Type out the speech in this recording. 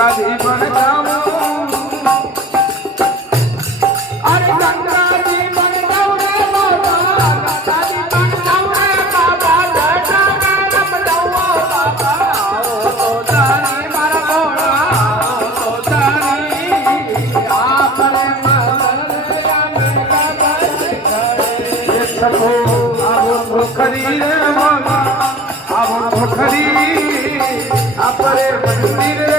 ગંગાજી પણ જાઉં અરે ગંગાજી પણ જાઉં રે બાબા ગંગાજી પણ જાઉં રે બાબા જટાને રમ જાઉં બાબા આવો તો જાની મારા ભોળા આવો તો જાની આપરે સખો આવો પોખરી રે બાબા આવો પોખરી આપરે મંદિર